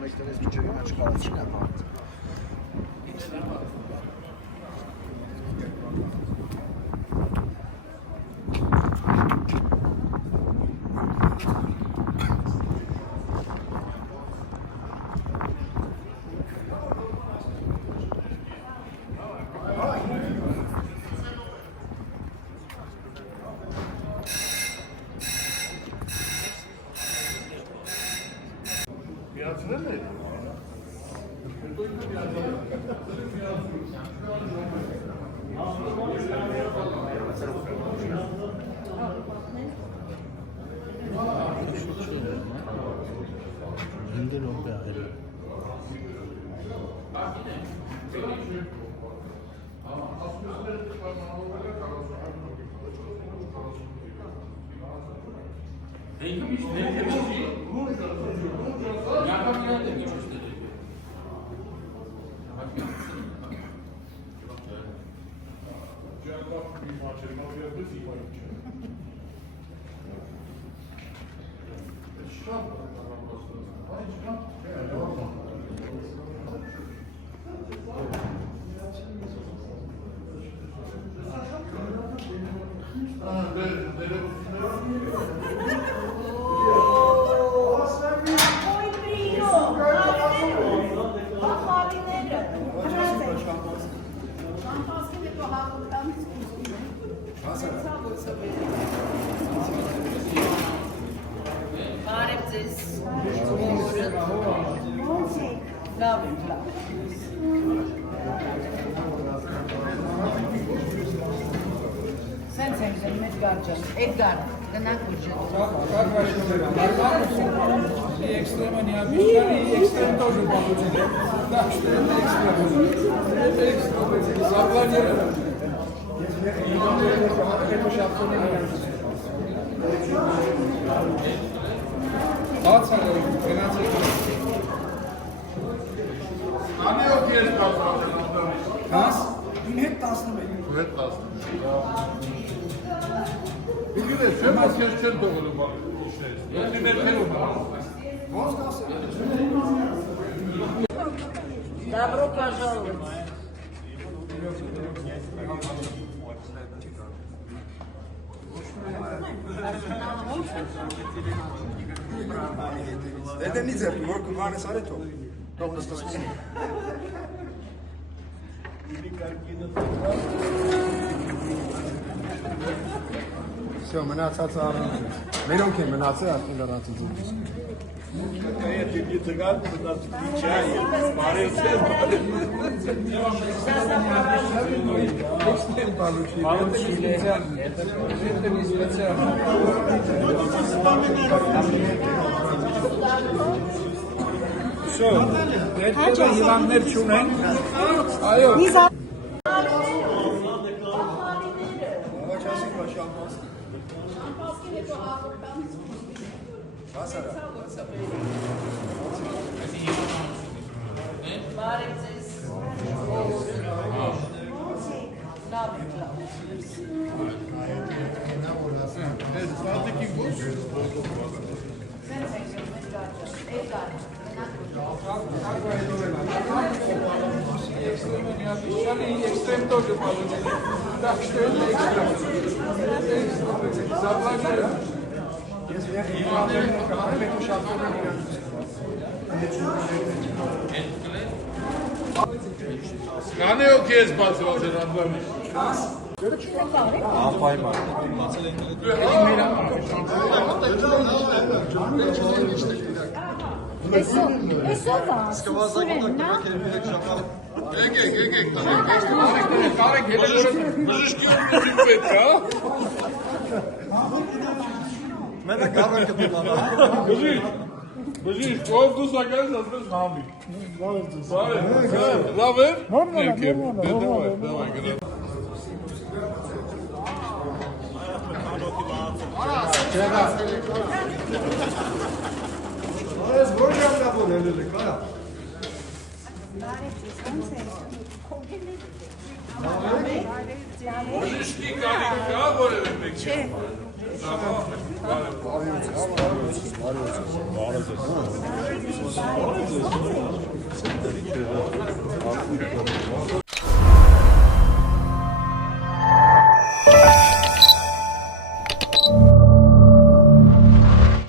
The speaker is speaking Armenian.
մեկտեղից քիչ մեջ կարած չկան։ Edgar, gândați urgent. E extremă neabișcare, e extrem тоже получили. Да, что это экстрем. Это экстрем. Запланировано. Բացակայում, գնացեք։ Անի ով ես տասնամեկ։ Հաս։ Իմ հետ 11։ Ու հետ 11։ Իգիլե, չեմ ասես չեն դողորում իշնես։ Ես իմ երկերում եմ։ Ոնց կասեմ։ Добро пожаловать. Это не ձեր, որ կվանես արեթո։ Թող նստեցին։ Всё, մնացածը առնենք։ Մերոնք են մնացել, արդեն լրացի ձուկս։ Շո, դեպքերը հիվանդներ չունեն։ Այո։ Экстрем тоже получили. Так что это экстрем. Это экстрем. Запланировано. Անի ով ես բացված էր անդամի։ Անպայման։ Եկեք, տարեք, բժիշկի ունեցին պետք, հա։ Մենակ առանքը պետանա։ Բժիշկ, ով դու սակայես ասպես համի։ Լավ էր։ Давай, գնա։ Այս որ ժամանակ ելել եք, հա։ Բժիշկի կարիք կա որևէ մեկի։ Չէ։ Բարև։ Ալի